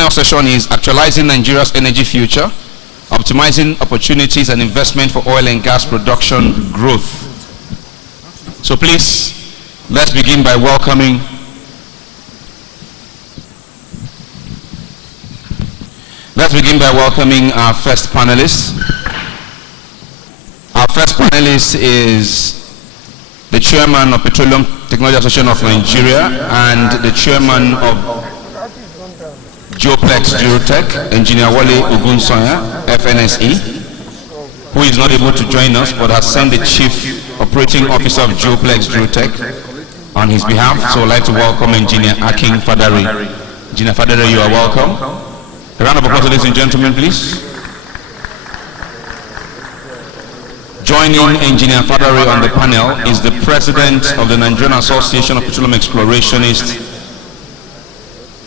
panel session is Actualizing Nigeria's Energy Future, Optimizing Opportunities and Investment for Oil and Gas Production Growth. So please, let's begin by welcoming our first panelist. Our first panelist is the chairman of Petroleum Technology Association of Nigeria and the chairman of Geoplex Durotech, Engineer Wale Ogunsoya, FNSE, who is not able to join us but has sent the Chief Operating Officer of Geoplex Durotech on his behalf. So I'd like to welcome Engineer Akin Fadare. Engineer Fadare, you are welcome. A round of applause, ladies and gentlemen, please. Joining Engineer Fadare on the panel is the President of the Nigerian Association of Petroleum Explorationists.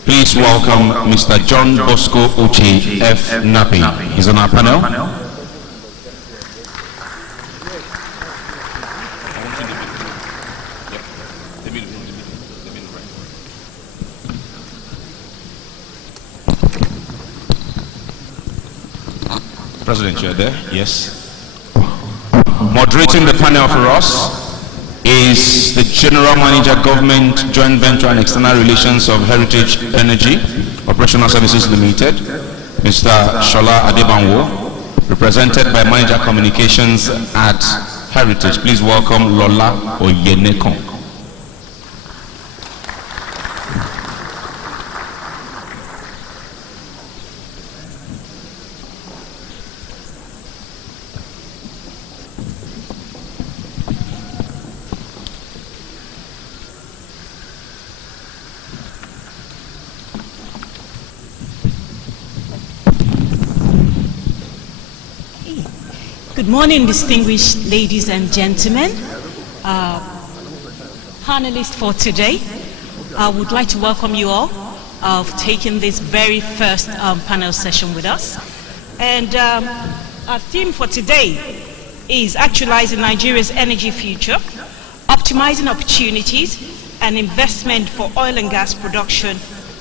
Please welcome Mr. John Bosco Uche F. Napi. He's on our panel. President, you're there? Yes. Moderating the panel for us is the General Manager, Government, Joint Venture and External Relations of Heritage Energy, Operational Services Limited, Mr. Shola Adebanwo, represented by Manager Communications at Heritage. Please welcome Lola Oyenekon. Good morning, distinguished ladies and gentlemen. Panelists for today, I would like to welcome you all for taking this very first panel session with us. And our theme for today is Actualizing Nigeria's Energy Future, Optimizing Opportunities and Investment for Oil and Gas Production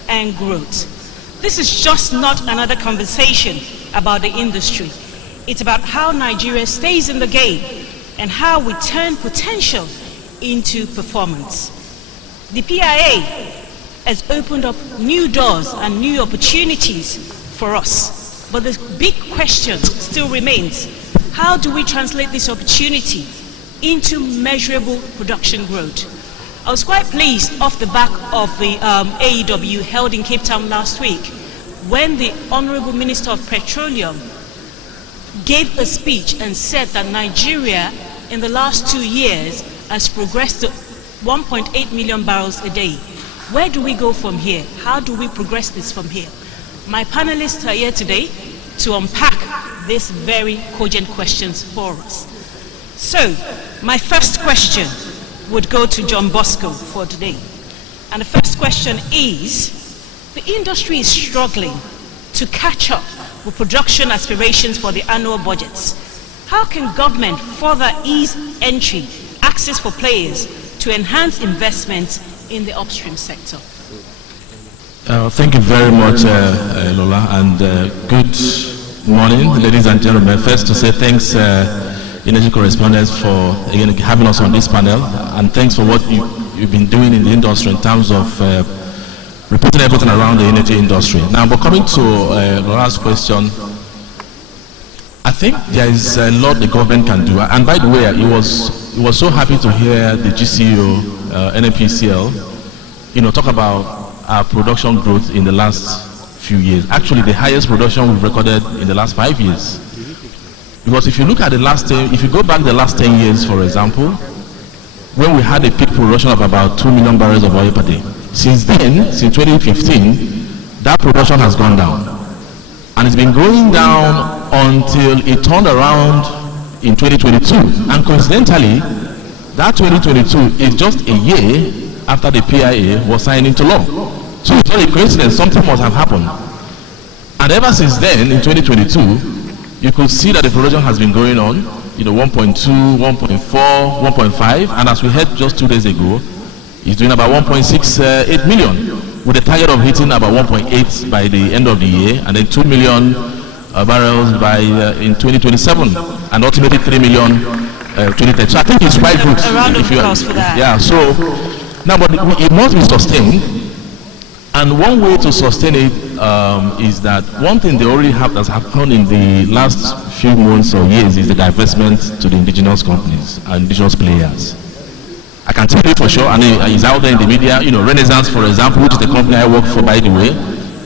and Growth. This is just not another conversation about the industry. It's about how Nigeria stays in the game and how we turn potential into performance. The PIA has opened up new doors and new opportunities for us. But the big question still remains, how do we translate this opportunity into measurable production growth? I was quite pleased off the back of the AEW held in Cape Town last week when the Honorable Minister of Petroleum gave a speech and said that Nigeria in the last 2 years has progressed to 1.8 million barrels a day. Where do we go from here? How do we progress this from here? My panelists are here today to unpack these very cogent questions for us. So, my first question would go to John Bosco for today. And the first question is, the industry is struggling to catch up with production aspirations for the annual budgets. How can government further ease entry, access for players to enhance investments in the upstream sector? Thank you very much, Lola, and good morning, ladies and gentlemen. First to say thanks, Energy Correspondents, for again having us on this panel, and thanks for what you've been doing in the industry in terms of reporting everything around the energy industry. Now, but coming to Laura's question, I think there is a lot the government can do. And by the way, it was so happy to hear the GCO, NNPCL, talk about our production growth in the last few years. Actually, the highest production we've recorded in the last 5 years. Because if you look at the last 10, if you go back the last 10 years, for example, when we had a peak production of about 2 million barrels of oil per day. Since then, since 2015, that production has gone down. And it's been going down until it turned around in 2022. And coincidentally, that 2022 is just a year after the PIA was signed into law. So it's not a coincidence, something must have happened. And ever since then, in 2022, you could see that the production has been going on, 1.2, 1.4, 1.5, and as we heard just 2 days ago, it's doing about 1.68 million. with a target of hitting about 1.8 by the end of the year, and then 2 million barrels by in 2027, and ultimately 3 million 2030. So I think it's quite good. A round of applause for that. Yeah. So now, but it must be sustained, and one way to sustain it is that one thing they already have that's happened in the last few months or years is the divestment to the indigenous companies and indigenous players. I can tell you for sure, and it's out there in the media. You know, Renaissance, for example, which is the company I work for, by the way,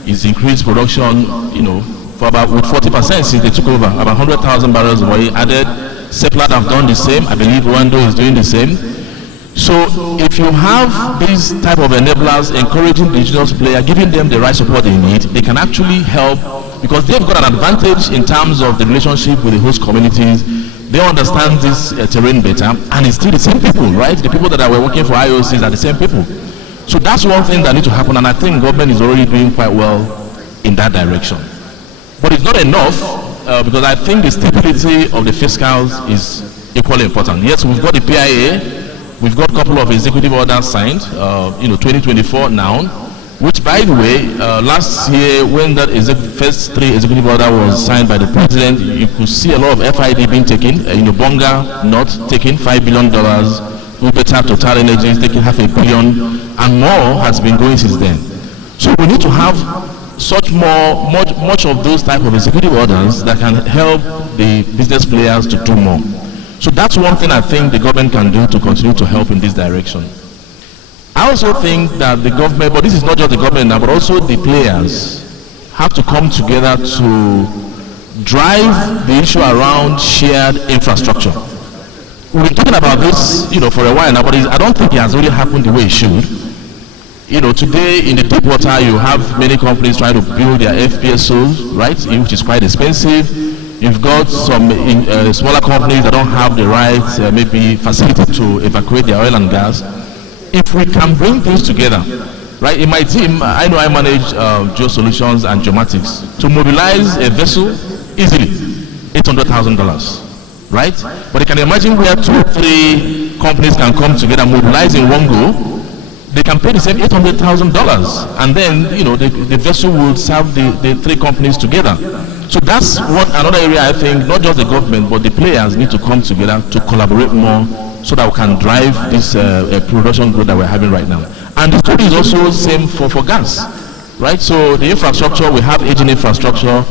is increased production, you know, for about with 40% since they took over. About 100,000 barrels were added. Seplat have done the same. I believe Rwanda is doing the same. So if you have these type of enablers encouraging the indigenous player, giving them the right support they need, they can actually help, because they've got an advantage in terms of the relationship with the host communities. They understand this terrain better, and it's still the same people, right? The people that were working for IOCs are the same people. So that's one thing that needs to happen, and I think government is already doing quite well in that direction. But it's not enough, because I think the stability of the fiscals is equally important. Yes, we've got the PIA. We've got a couple of executive orders signed, 2024 now, which, by the way, last year when that first 3 executive order was signed by the president, you could see a lot of FID being taken. Bonga not taking $5 billion, Ubeta Total Energies taking $500 million, and more has been going since then. So we need to have such much of those type of executive orders that can help the business players to do more. So that's one thing I think the government can do to continue to help in this direction. I also think that the government, but this is not just the government now, but also the players have to come together to drive the issue around shared infrastructure. We've been talking about this, for a while now, but I don't think it has really happened the way it should. Today in the deep water, you have many companies trying to build their FPSOs, right, which is quite expensive. You've got some smaller companies that don't have the right, maybe facility to evacuate their oil and gas. If we can bring things together, right? In my team, I know I manage Geosolutions and Geomatics. To mobilize a vessel easily, $800,000, right? But you can imagine where 2 or 3 companies can come together, mobilize in one go. They can pay the same $800,000, and then the vessel will serve the 3 companies together. So that's another area I think not just the government but the players need to come together to collaborate more, so that we can drive this production growth that we're having right now. And the story is also same for gas, right? So the infrastructure, we have aging infrastructure.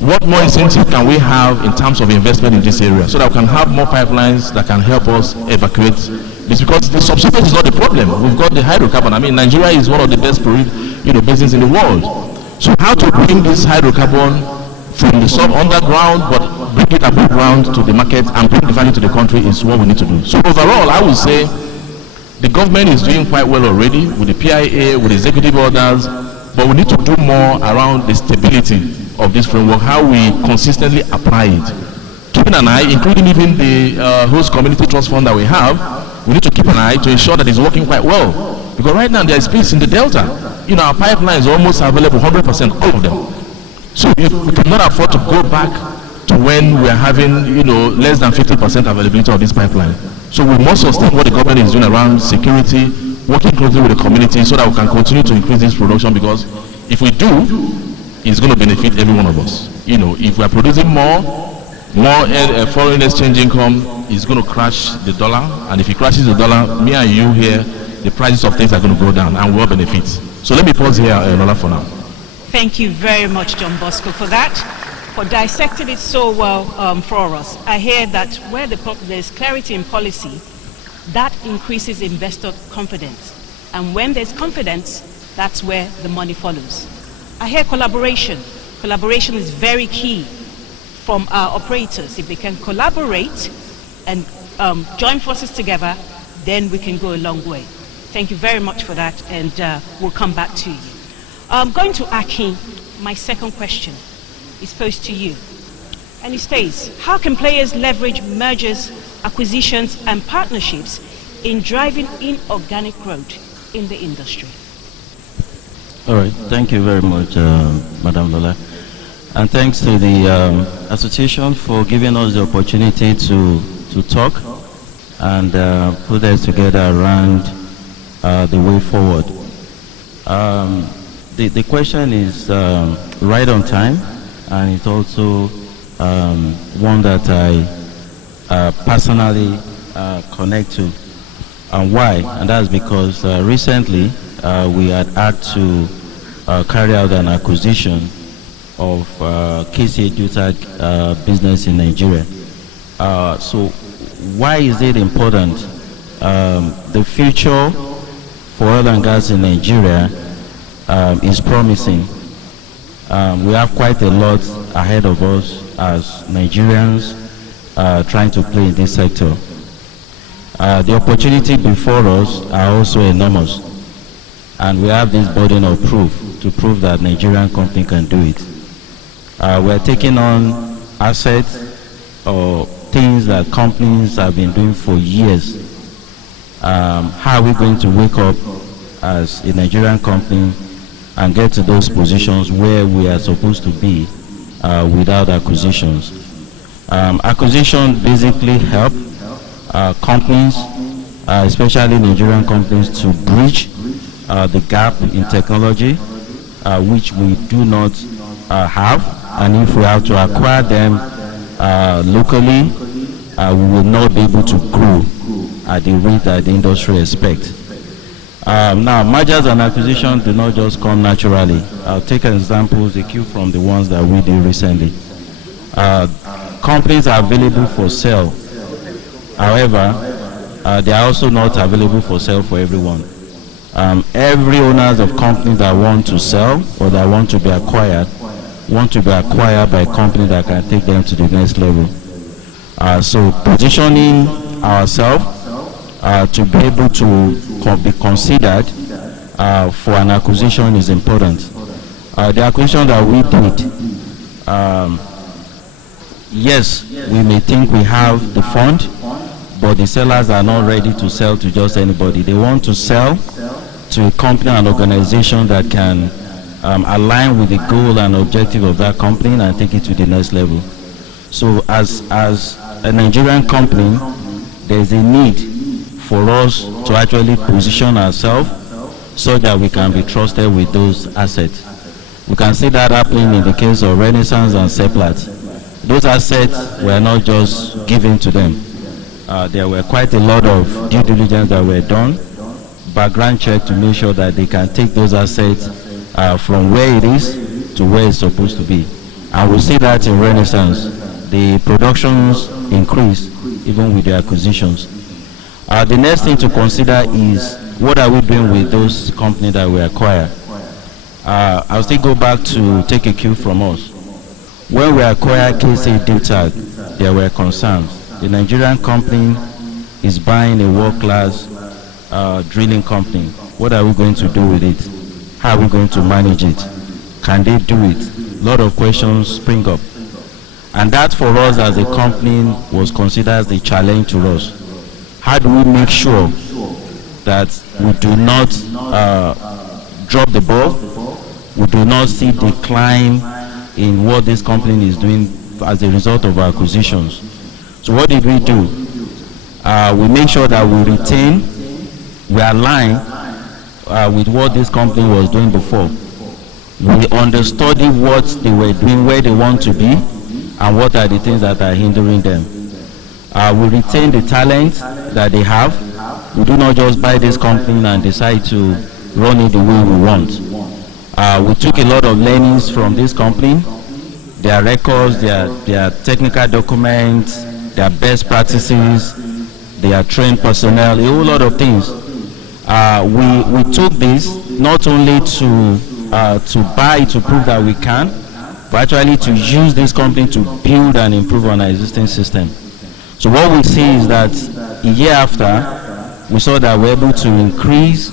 What more incentive can we have in terms of investment in this area, so that we can have more pipelines that can help us evacuate this? Because the subsurface is not the problem. We've got the hydrocarbon. I mean, Nigeria is one of the best basins in the world. So how to bring this hydrocarbon from the underground, but bring it above ground to the market and bring the value to the country is what we need to do. So overall, I would say the government is doing quite well already with the PIA, with executive orders, but we need to do more around the stability of this framework, how we consistently apply it. Keeping an eye, including even the host community trust fund that we have, we need to keep an eye to ensure that it's working quite well. Because right now there is space in the Delta. Our pipelines are almost available 100%, all of them. So we cannot afford to go back to when we are having, less than 50% availability of this pipeline. So we must sustain what the government is doing around security, working closely with the community, so that we can continue to increase this production. Because if we do, it's going to benefit every one of us. If we are producing more foreign exchange income, is going to crash the dollar, and if it crashes the dollar, me and you here, the prices of things are going to go down, and we'll benefit. So let me pause here, Lola, for now. Thank you very much, John Bosco, for that, for dissecting it so well for us. I hear that where there's clarity in policy, that increases investor confidence. And when there's confidence, that's where the money follows. I hear collaboration. Collaboration is very key from our operators. If they can collaborate and join forces together, then we can go a long way. Thank you very much for that, and we'll come back to you. Going to Aki, my second question is posed to you. And it states, how can players leverage mergers, acquisitions, and partnerships in driving inorganic growth in the industry? All right, thank you very much, Madam Lola. And thanks to the association for giving us the opportunity to talk and put us together around the way forward. The question is right on time, and it's also one that I personally connect to. And why? And that's because recently we had to carry out an acquisition of KCA Dutag business in Nigeria. So why is it important? The future for oil and gas in Nigeria is promising. We have quite a lot ahead of us as Nigerians trying to play in this sector. The opportunity before us are also enormous, and we have this burden of proof to prove that Nigerian company can do it. We're taking on assets or things that companies have been doing for years. How are we going to wake up as a Nigerian company and get to those positions where we are supposed to be without acquisitions? Acquisition basically help companies, especially Nigerian companies, to bridge the gap in technology, which we do not have, and if we have to acquire them locally, we will not be able to grow at the rate that the industry expects. Now, mergers and acquisitions do not just come naturally. I'll take examples, a few from the ones that we did recently. Companies are available for sale. However, they are also not available for sale for everyone. Every owners of companies that want to sell or that want to be acquired by a company that can take them to the next level. So positioning ourselves to be able to be considered for an acquisition is important. The acquisition that we did, yes, we may think we have the fund, but the sellers are not ready to sell to just anybody. They want to sell to a company and organization that can align with the goal and objective of that company and take it to the next level. So as a Nigerian company, there's a need for us to actually position ourselves so that we can be trusted with those assets. We can see that happening in the case of Renaissance and Seplat. Those assets were not just given to them. There were quite a lot of due diligence that were done, background check to make sure that they can take those assets from where it is to where it's supposed to be. And we see that in Renaissance. The productions increase even with the acquisitions. The next thing to consider is what are we doing with those companies that we acquire. I'll still go back to take a cue from us. When we acquired KCA Dutag, there were concerns. The Nigerian company is buying a world-class drilling company. What are we going to do with it? How are we going to manage it? Can they do it? A lot of questions spring up. And that for us as a company was considered as a challenge to us. How do we make sure that we do not drop the ball? We do not see decline in what this company is doing as a result of our acquisitions. So what did we do? We make sure that we align with what this company was doing before. We understood what they were doing, where they want to be, and what are the things that are hindering them. We retain the talent that they have. We do not just buy this company and decide to run it the way we want. We took a lot of learnings from this company, their records, their technical documents, their best practices, their trained personnel, a whole lot of things. We took this not only to buy to prove that we can, but actually to use this company to build and improve on our existing system. So what we see is that a year after, we saw that we're able to increase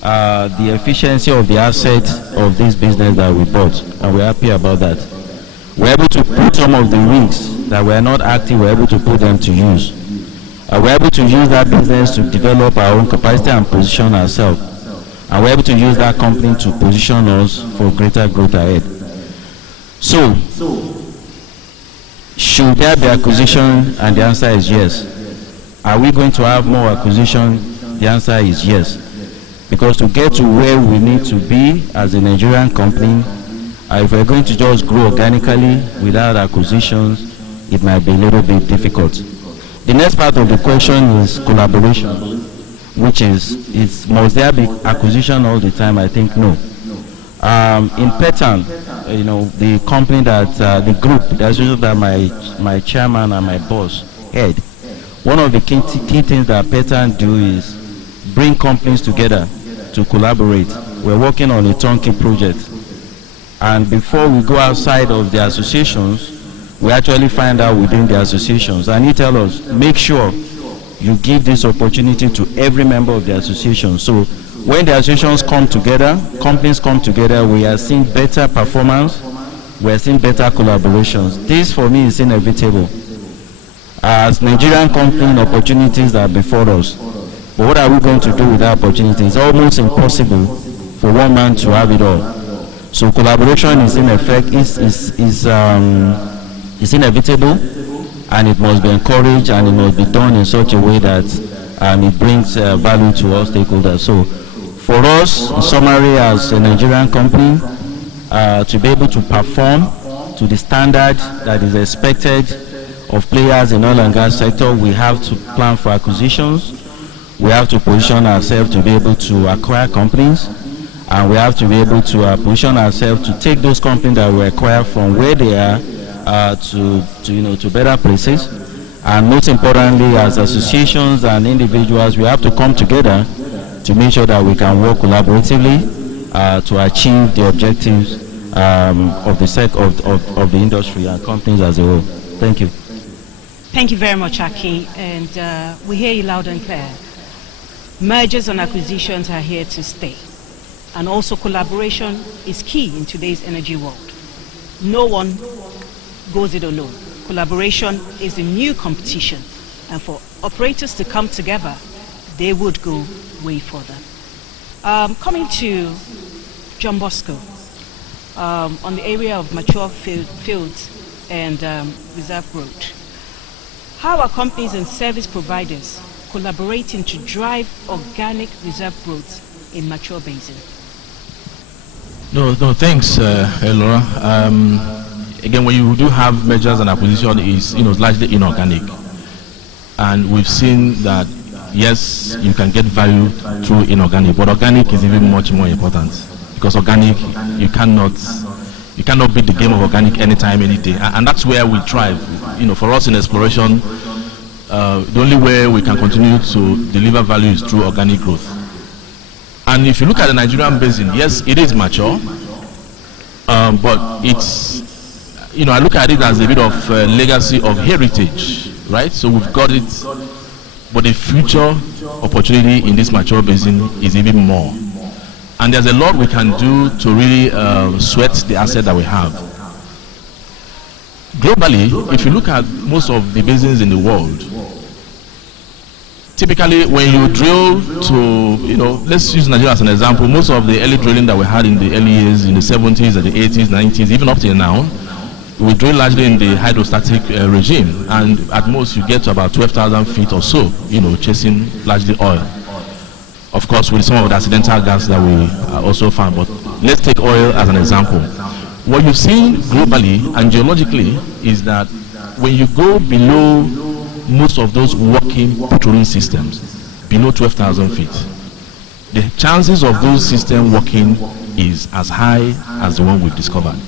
the efficiency of the asset of this business that we bought, and we're happy about that. We're able to put some of the rigs that were not active, we're able to put them to use. We're able to use that business to develop our own capacity and position ourselves. And we're able to use that company to position us for greater growth ahead. So, should there be acquisition? And the answer is yes. Are we going to have more acquisition? The answer is yes. Because to get to where we need to be as a Nigerian company, if we're going to just grow organically without acquisitions, it might be a little bit difficult. The next part of the question is collaboration, which is must there be acquisition all the time? I think no. In Petan, the company that the group that's usually that my chairman and my boss head, one of the key things that Petan do is bring companies together to collaborate. We're working on a turnkey project, and before we go outside of the associations, we actually find out within the associations, and he tell us, make sure you give this opportunity to every member of the association. So when the associations come together, companies come together, we are seeing better performance, we are seeing better collaborations. This for me is inevitable. As Nigerian company, opportunities that are before us. But what are we going to do with that opportunity? It's almost impossible for one man to have it all. So collaboration is in effect, is inevitable, and it must be encouraged, and it must be done in such a way that it brings value to all stakeholders. So for us, in summary, as a Nigerian company, to be able to perform to the standard that is expected of players in oil and gas sector, we have to plan for acquisitions, we have to position ourselves to be able to acquire companies, and we have to be able to position ourselves to take those companies that we acquire from where they are to better places. And most importantly, as associations and individuals, we have to come together to make sure that we can work collaboratively to achieve the objectives of the industry and companies as a whole. Thank you. Thank you very much, Aki, and we hear you loud and clear. Mergers and acquisitions are here to stay, and also collaboration is key in today's energy world. No one goes it alone. Collaboration is the new competition, and for operators to come together, they would go way further. Coming to John Bosco, on the area of mature fields and reserve growth. How are companies and service providers collaborating to drive organic reserve growth in mature basin? No, thanks, Laura. Again, when you do have mergers and acquisition, is largely inorganic, and we've seen that yes, you can get value through inorganic, but organic is even much more important, because organic you cannot beat the game of organic anytime, any day, and that's where we thrive. For us in exploration, the only way we can continue to deliver value is through organic growth. And if you look at the Nigerian basin, yes, it is mature, but it's I look at it as a bit of legacy of heritage, right? So we've got it, but the future opportunity in this mature basin is even more. And there's a lot we can do to really sweat the asset that we have. Globally, if you look at most of the basins in the world, typically when you drill to, let's use Nigeria as an example, most of the early drilling that we had in the early years, in the 70s and the 80s, 90s, even up till now, we drill largely in the hydrostatic regime, and at most you get to about 12,000 feet or so, chasing largely oil. Of course, with some of the accidental gas that we also found, but let's take oil as an example. What you've seen globally and geologically is that when you go below most of those working petroleum systems, below 12,000 feet, the chances of those systems working is as high as the one we've discovered.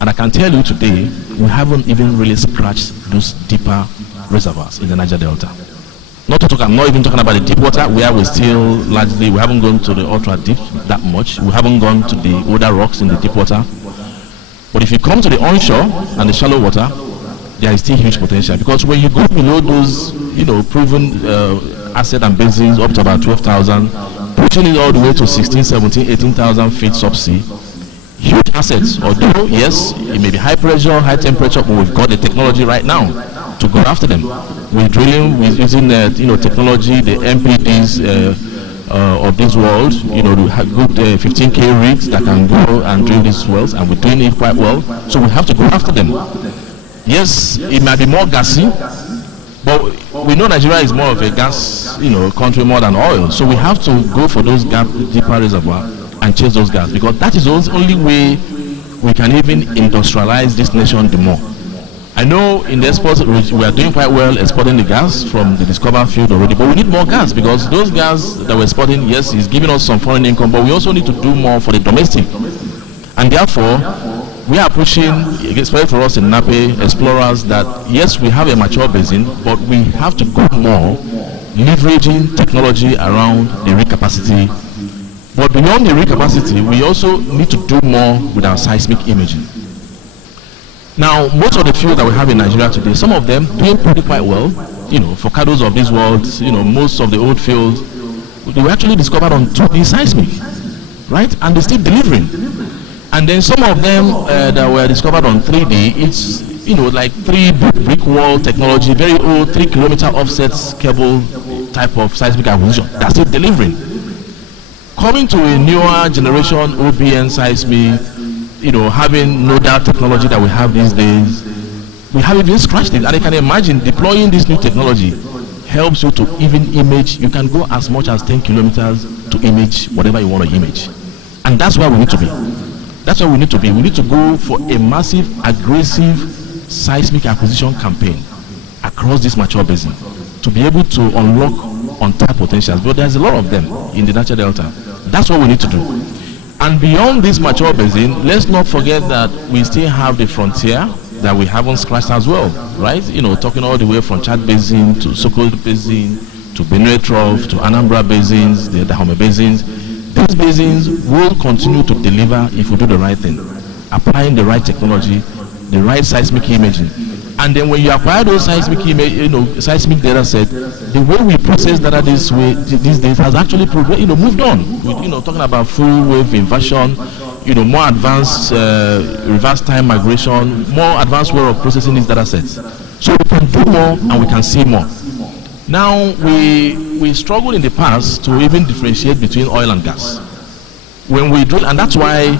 And I can tell you today, we haven't even really scratched those deeper reservoirs in the Niger Delta. I'm not even talking about the deep water, where we haven't gone to the ultra deep that much. We haven't gone to the older rocks in the deep water. But if you come to the onshore and the shallow water, there is still huge potential, because when you go below those, proven asset and basins up to about 12,000, pushing it all the way to 16, 17, 18,000 feet subsea, huge assets. Although yes, it may be high pressure, high temperature, but we've got the technology right now to go after them. We're drilling with using technology, the MPDs of this world. We have good 15K rigs that can go and drill these wells, and we're doing it quite well. So we have to go after them. Yes, it might be more gassy, But we know Nigeria is more of a gas, country more than oil. So we have to go for those deeper reservoir and chase those gas, because that is the only way we can even industrialize this nation the more. I know in the exports we are doing quite well exporting the gas from the discovered field already, but we need more gas, because those gas that we're exporting, yes, is giving us some foreign income, but we also need to do more for the domestic. And therefore, we are pushing, especially for us in Nape explorers, that yes, we have a mature basin, but we have to go more leveraging technology around the rig capacity. But beyond the rig capacity, we also need to do more with our seismic imaging. Now, most of the fields that we have in Nigeria today, some of them doing pretty quite well. For Kados of this world, most of the old fields, they were actually discovered on 2D seismic, right? And they're still delivering. And then some of them that were discovered on 3D, it's like 3 brick wall technology, very old 3-kilometer offset cable type of seismic acquisition. That's still delivering. Coming to a newer generation OBN seismic, having nodal technology that we have these days, we haven't even scratched it. And I can imagine deploying this new technology helps you to even image. You can go as much as 10 kilometers to image whatever you want to image. And that's where we need to be. That's where we need to be. We need to go for a massive, aggressive seismic acquisition campaign across this mature basin to be able to unlock untapped potentials. But there's a lot of them in the Niger Delta. That's what we need to do. And beyond this mature basin, let's not forget that we still have the frontier that we haven't scratched as well, right? Talking all the way from Chad Basin to Sokoto Basin to Benue Trough to Anambra Basins, the Dahomey Basins. These basins will continue to deliver if we do the right thing, applying the right technology, the right seismic imaging. And then when you acquire those seismic seismic data set, the way we process data these days has actually moved on. Talking about full wave inversion, more advanced reverse time migration, more advanced way of processing these data sets. So we can do more and we can see more. Now we struggled in the past to even differentiate between oil and gas. When we drill, and that's why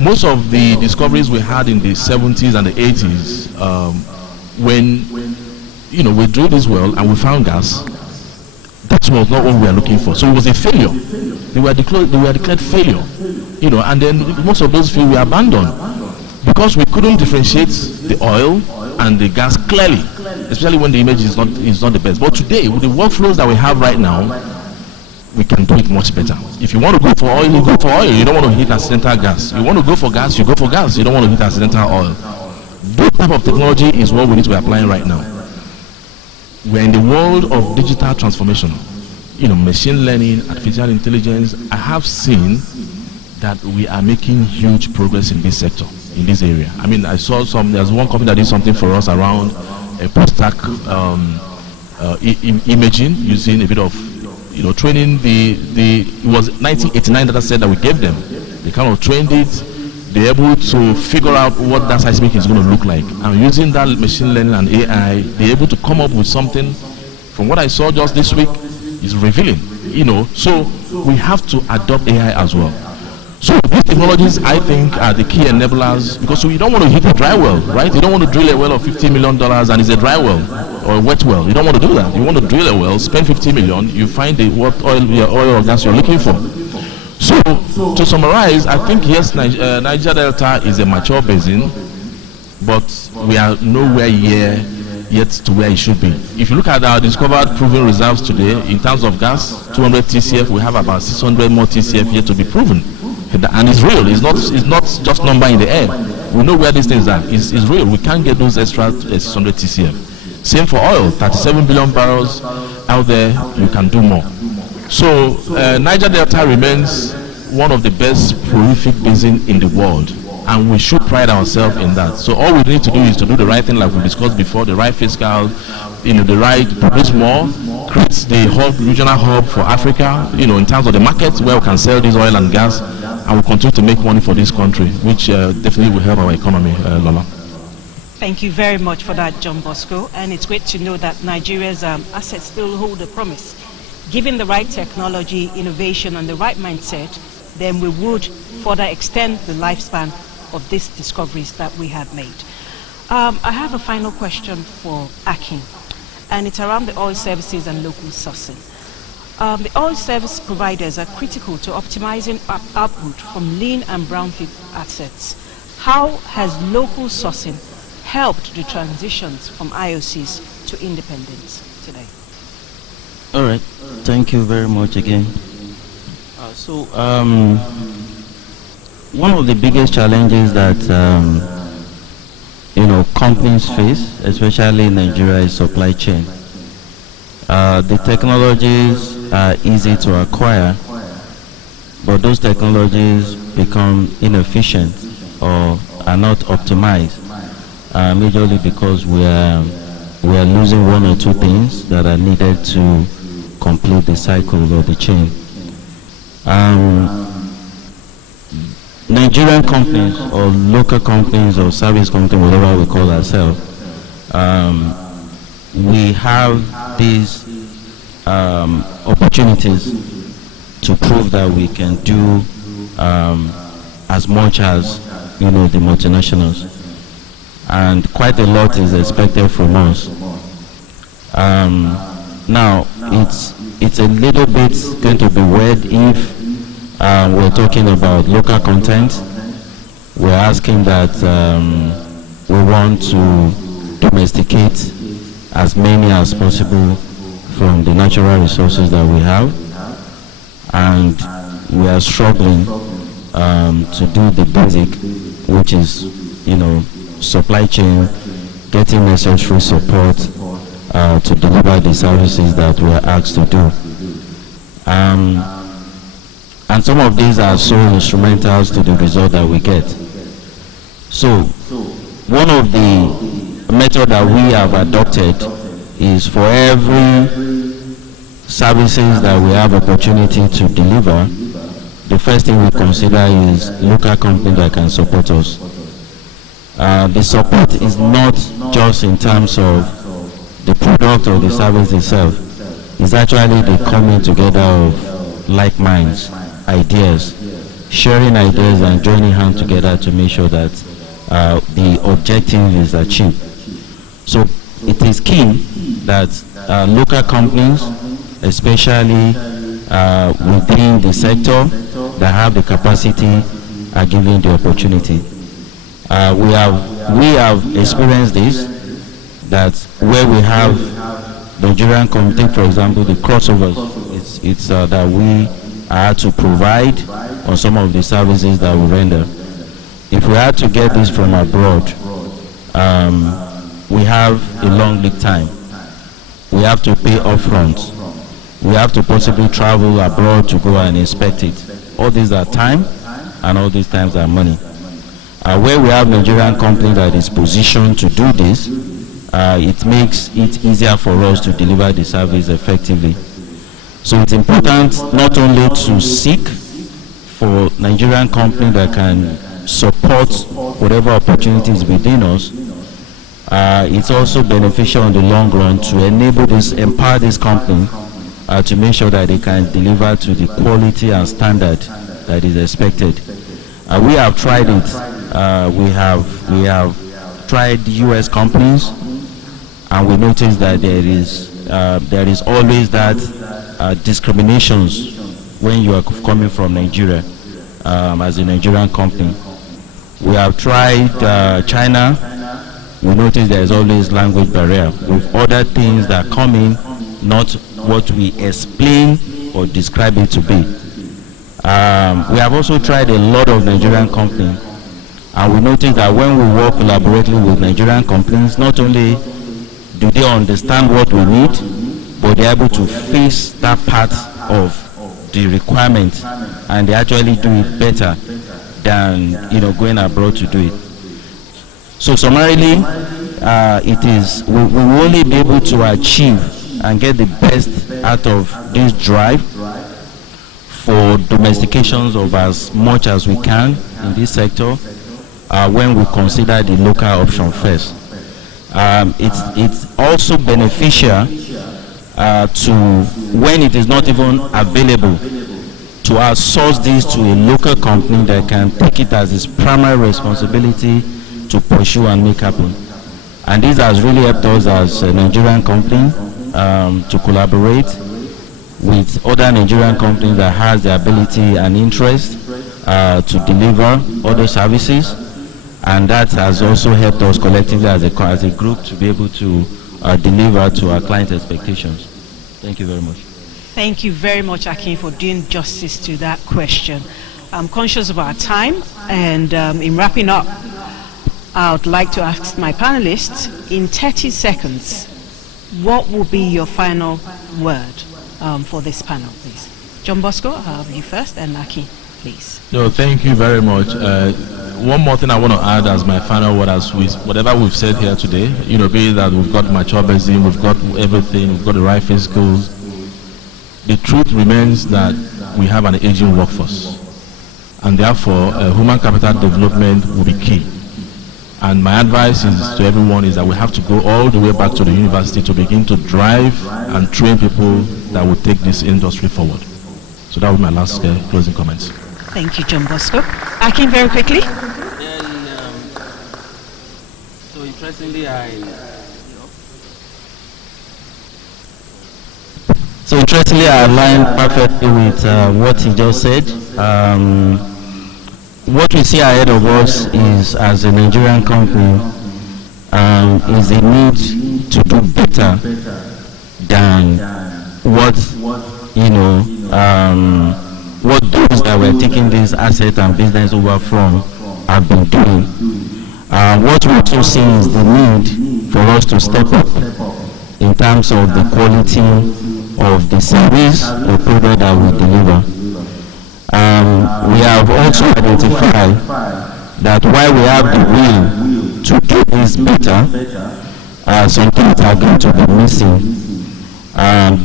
most of the discoveries we had in the 70s and the 80s, when we drilled this well and we found gas, that was not what we were looking for. So it was a failure. They were declared failure. And then most of those fields were abandoned because we couldn't differentiate the oil and the gas clearly, especially when the image is not the best. But today, with the workflows that we have right now, we can do it much better. If you want to go for oil, you go for oil. You don't want to hit accidental gas. You want to go for gas, you go for gas. You don't want to hit accidental oil. That type of technology is what we need to be applying right now. We're in the world of digital transformation. Machine learning, artificial intelligence. I have seen that we are making huge progress in this sector, in this area. I mean, I saw there's one company that did something for us around a post-tac imaging using a bit of, training it was 1989 that I said that we gave them. They kind of trained it. They're able to figure out what that seismic is going to look like. And using that machine learning and AI, they're able to come up with something. From what I saw just this week, is revealing. So we have to adopt AI as well. So these technologies, I think, are the key enablers, because you don't want to hit a dry well, right? You don't want to drill a well of $50 million and it's a dry well or a wet well. You don't want to do that. You want to drill a well, spend $50 million, you find what oil or gas you're looking for. So to summarize, I think yes, Niger Delta is a mature basin, but we are nowhere yet to where it should be. If you look at our discovered proven reserves today, in terms of gas, 200 TCF, we have about 600 more TCF yet to be proven. And it's real. It's not just number in the air. We know where these things are. It's real. We can't get those extra 600 TCF. Same for oil. 37 billion barrels out there. You can do more. So Niger Delta remains one of the best prolific basins in the world, and we should pride ourselves in that. So all we need to do is to do the right thing, like we discussed before, the right fiscal, the right produce more, create the regional hub for Africa, in terms of the markets where we can sell this oil and gas, and we'll continue to make money for this country, which definitely will help our economy, Lola. Thank you very much for that, John Bosco. And it's great to know that Nigeria's assets still hold a promise. Given the right technology, innovation, and the right mindset, then we would further extend the lifespan of these discoveries that we have made. I have a final question for Akin. and it's around the oil services and local sourcing. The oil service providers are critical to optimizing output from lean and brownfield assets. How has local sourcing helped the transitions from IOCs to independence today? All right. Thank you very much again. One of the biggest challenges that companies face, especially in Nigeria, is supply chain. The technologies are easy to acquire, but those technologies become inefficient or are not optimized, majorly because we are losing one or two things that are needed to complete the cycle or the chain. Nigerian companies or local companies or service companies, whatever we call ourselves, we have these opportunities to prove that we can do as much as the multinationals, and quite a lot is expected from us. Now it's a little bit going to be weird if we're talking about local content. We're asking that we want to domesticate as many as possible from the natural resources that we have, and we are struggling to do the basic, which is supply chain, getting necessary support to deliver the services that we are asked to do. And some of these are so instrumental to the result that we get. So one of the methods that we have adopted is for every services that we have opportunity to deliver, the first thing we consider is local company that can support us. The support is not just in terms of the product or the service itself. It's actually the coming together of like minds, ideas, sharing ideas and joining hands together to make sure that the objective is achieved. So it is key that local companies, especially within the sector that have the capacity, are given the opportunity. We have experienced this, that where we have Nigerian company, for example, the crossovers, it's that we are to provide on some of the services that we render. If we had to get this from abroad, we have a long lead time. We have to pay upfront. We have to possibly travel abroad to go and inspect it. All these are time, and all these times are money. Where we have Nigerian company that is positioned to do this, it makes it easier for us to deliver the service effectively. So it's important not only to seek for Nigerian company that can support whatever opportunities within us. It's also beneficial in the long run to empower this company to make sure that they can deliver to the quality and standard that is expected. We have tried it. We have tried US companies, and we noticed that there is always that discriminations when you are coming from Nigeria as a Nigerian company. We have tried China. We notice there is always language barrier with other things that come in, not what we explain or describe it to be. We have also tried a lot of Nigerian companies, and we notice that when we work collaboratively with Nigerian companies, not only do they understand what we need, but they're able to face that part of the requirement, and they actually do it better than going abroad to do it. So summarily, we will only be able to achieve and get the best out of this drive for domestications of as much as we can in this sector when we consider the local option first. It's also beneficial to, when it is not even available, to outsource this to a local company that can take it as its primary responsibility to pursue and make happen. And this has really helped us as a Nigerian company to collaborate with other Nigerian companies that has the ability and interest to deliver other services, and that has also helped us collectively as a group to be able to deliver to our client expectations. Thank you very much. Thank you very much, Akin, for doing justice to that question. I'm conscious of our time, and in wrapping up, I would like to ask my panelists, in 30 seconds, what will be your final word for this panel, please? John Bosco, I'll have you first, and Akin, please. No, thank you very much. One more thing I want to add as my final word, as whatever we've said here today, be that we've got maturism, we've got everything, we've got the right physicals. The truth remains that we have an aging workforce, and therefore human capital development will be key. And my advice to everyone is that we have to go all the way back to the university to begin to drive and train people that will take this industry forward. So that was my last closing comments. Thank you, John Bosco. Akin, very quickly. So interestingly, I align perfectly with what he just said. What we see ahead of us is, as a Nigerian company, is a need to do better than what those that were taking this asset and business over from have been doing. What we also see is the need for us to step up in terms of the quality of the service or product that we deliver. We have also identified that while we have the will to do this better, some things are going to be missing.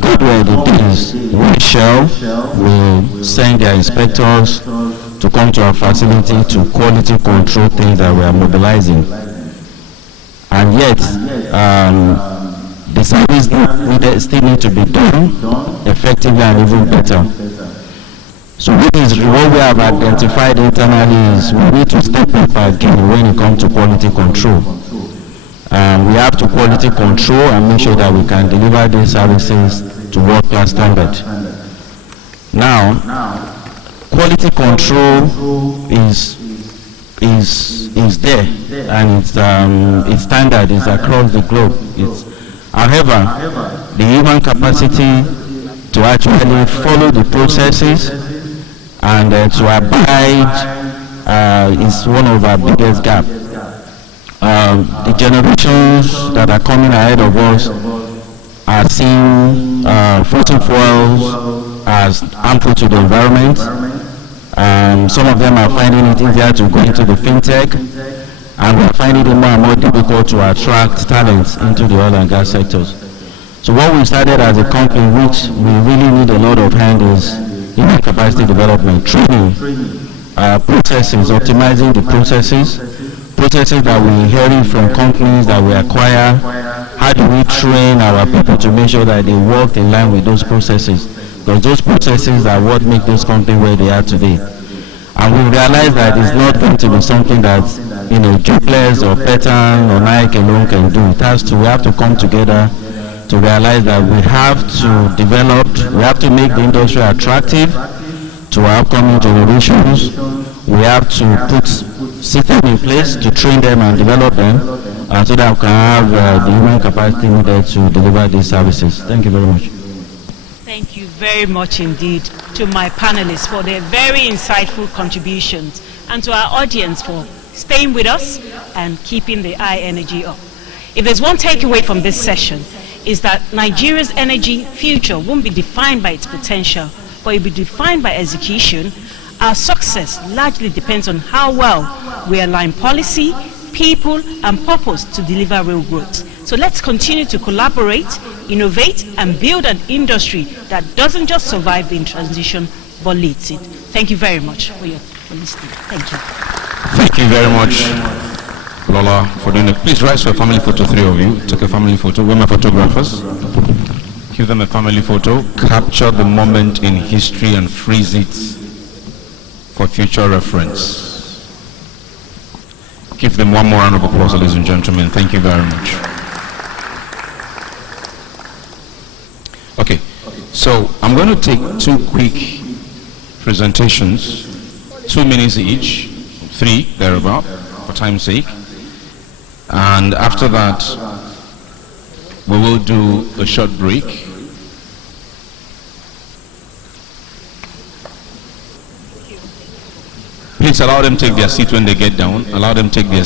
Good were the days when Shell will send their inspectors to come to our facility to quality control things that we are mobilizing. And yet, the service still need to be done effectively and even better. So what we have identified internally is we need to step up again when it comes to quality control. We have to quality control and make sure that we can deliver these services to world-class standard. Now, quality control is there, and its standard is across the globe. However, the human capacity to actually follow the processes and to abide is one of our biggest gaps. The generations that are coming ahead of us are seeing fossil fuels as harmful to the environment. Some of them are finding it easier to go into the fintech, and we're finding it more and more difficult to attract talents into the oil and gas sectors. So what we started as a company, which we really need a lot of hand, is human capacity development, training, processes, optimizing the processes that we're hearing from companies that we acquire. How do we train our people to make sure that they work in line with those processes? Because those processes are what make those companies where they are today. And we realize that it's not going to be something that Jobless or Pattern or Naec alone can do. We have to come together to realize that we have to make the industry attractive to our upcoming generations. We have to put systems in place to train them and develop them, so that we can have the human capacity needed to deliver these services. Thank you very much. Thank you very much indeed to my panelists for their very insightful contributions, and to our audience for staying with us and keeping the high energy up. If there's one takeaway from this session, is that Nigeria's energy future won't be defined by its potential, but it will be defined by execution. Our success largely depends on how well we align policy, people, and purpose to deliver real growth. So let's continue to collaborate, innovate, and build an industry that doesn't just survive the transition, but leads it. Thank you very much for listening. Thank you. Thank you very much, Lola, for doing it. Please rise for a family photo, three of you. Take a family photo. Where are my photographers? Give them a family photo. Capture the moment in history and freeze it for future reference. Give them one more round of applause, ladies and gentlemen. Thank you very much. Okay, so I'm going to take 2 quick presentations, 2 minutes each, 3 thereabout, for time's sake. And after that, we will do a short break. Please allow them take their seat when they get down. Allow them take their